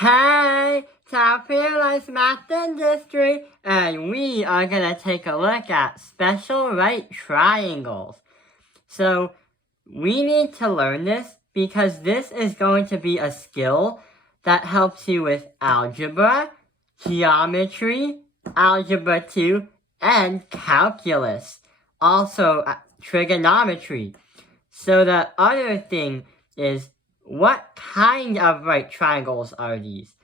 Hey, South Carolina's Math Industry, and we are going to take a look at special right triangles. So, we need to learn this because this is going to be a skill that helps you with algebra, geometry, algebra 2, and calculus. Also, trigonometry. So the other thing is, what kind of right triangles are these?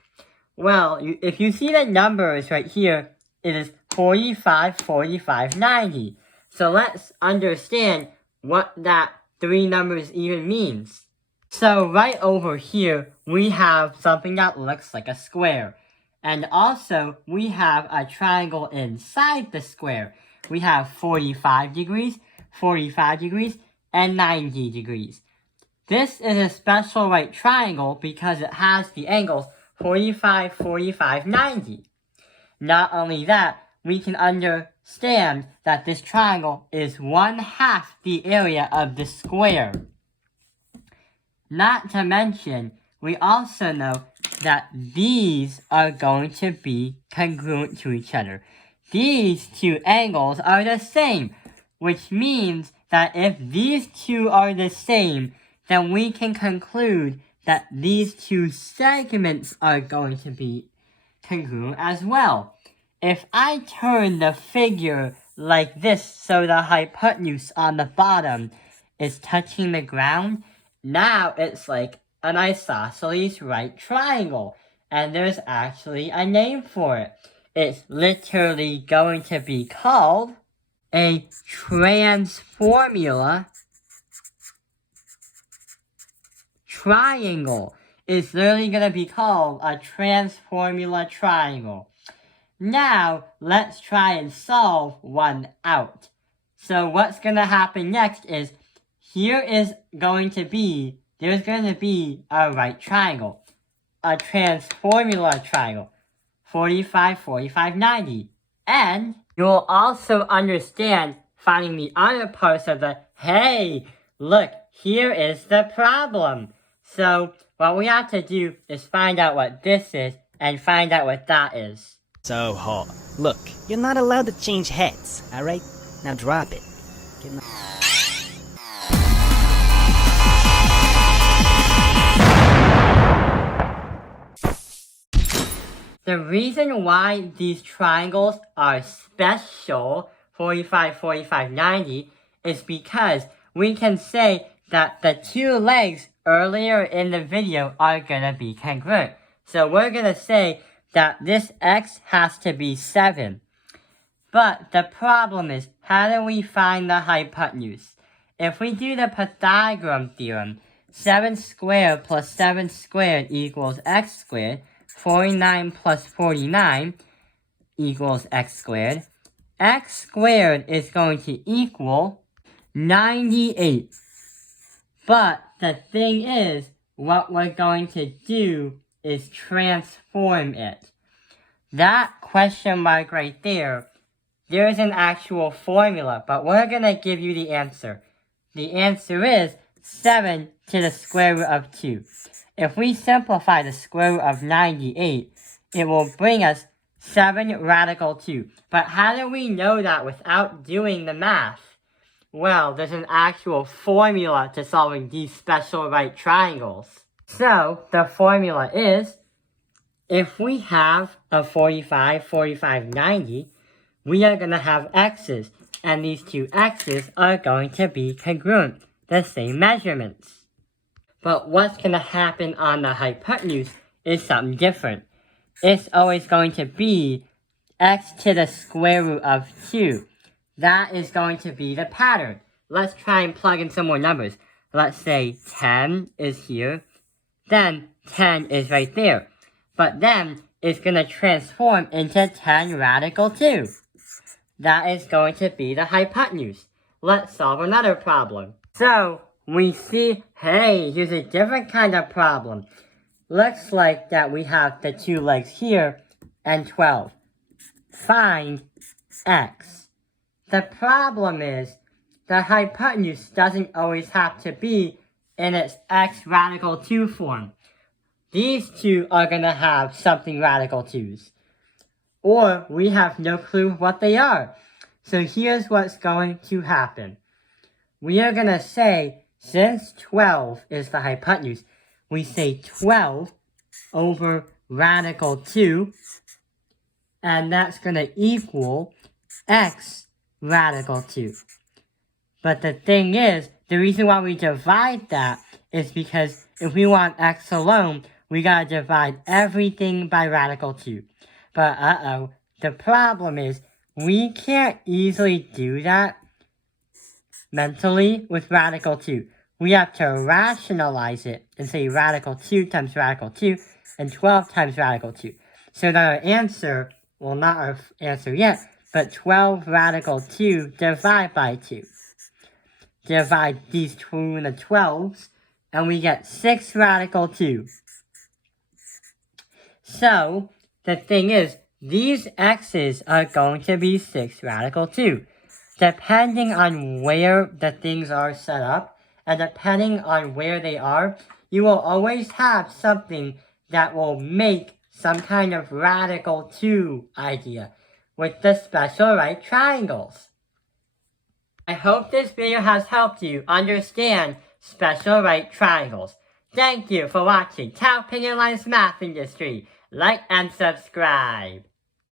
Well, if you see the numbers right here, it is 45, 45, 90. So let's understand what that three numbers even means. So right over here, we have something that looks like a square. And also, we have a triangle inside the square. We have 45 degrees, 45 degrees, and 90 degrees. This is a special right triangle because it has the angles 45, 45, 90. Not only that, we can understand that this triangle is 1/2 the area of the square. Not to mention, we also know that these are going to be congruent to each other. These two angles are the same, which means that if these two are the same, then we can conclude that these two segments are going to be congruent as well. If I turn the figure like this so the hypotenuse on the bottom is touching the ground, now it's like an isosceles right triangle, and there's actually a name for it. It's literally going to be called a transformula triangle. It's literally going to be called a transformula triangle. Now, let's try and solve one out. So what's going to happen next is, there's going to be a right triangle. A transformula triangle. 45, 45, 90. And you'll also understand finding the other parts of the, hey, look, here is the problem. So what we have to do is find out what this is and find out what that is. So hot. Look, you're not allowed to change heads, alright? Now drop it. The reason why these triangles are special, 45, 45, 90, is because we can say that the two legs earlier in the video are gonna be congruent. So we're gonna say that this x has to be 7. But the problem is, how do we find the hypotenuse? If we do the Pythagorean theorem, 7 squared plus 7 squared equals x squared, 49 plus 49 equals x squared. X squared is going to equal 98. But the thing is, what we're going to do is transform it. That question mark right there, there's an actual formula, but we're going to give you the answer. The answer is 7 to the square root of 2. If we simplify the square root of 98, it will bring us 7 radical 2. But how do we know that without doing the math? Well, there's an actual formula to solving these special right triangles. So, the formula is, if we have a 45, 45, 90, we are going to have x's, and these two x's are going to be congruent, the same measurements. But what's going to happen on the hypotenuse is something different. It's always going to be x to the square root of 2. That is going to be the pattern. Let's try and plug in some more numbers. Let's say 10 is here, then 10 is right there. But then it's going to transform into 10 radical 2. That is going to be the hypotenuse. Let's solve another problem. So, we see, hey, here's a different kind of problem. Looks like that we have the two legs here and 12. Find x. The problem is, the hypotenuse doesn't always have to be in its x radical 2 form. these two are gonna have something radical 2's. Or we have no clue what they are. So here's what's going to happen. We are gonna say, since 12 is the hypotenuse, we say 12 over radical 2, and that's gonna equal x radical 2. But the thing is, the reason why we divide that is because if we want x alone, we gotta divide everything by radical 2. But the problem is, we can't easily do that mentally with radical 2. We have to rationalize it and say radical 2 times radical 2 and 12 times radical 2. So that our answer, well, not our answer yet, but 12 radical 2 divided by 2. Divide these two in the 12s, and we get 6 radical 2. So, the thing is, these x's are going to be 6 radical 2. Depending on where the things are set up, and depending on where they are, you will always have something that will make some kind of radical 2 idea with the special right triangles. I hope this video has helped you understand special right triangles. Thank you for watching Tao Ping Line's Math Industry. Like and subscribe.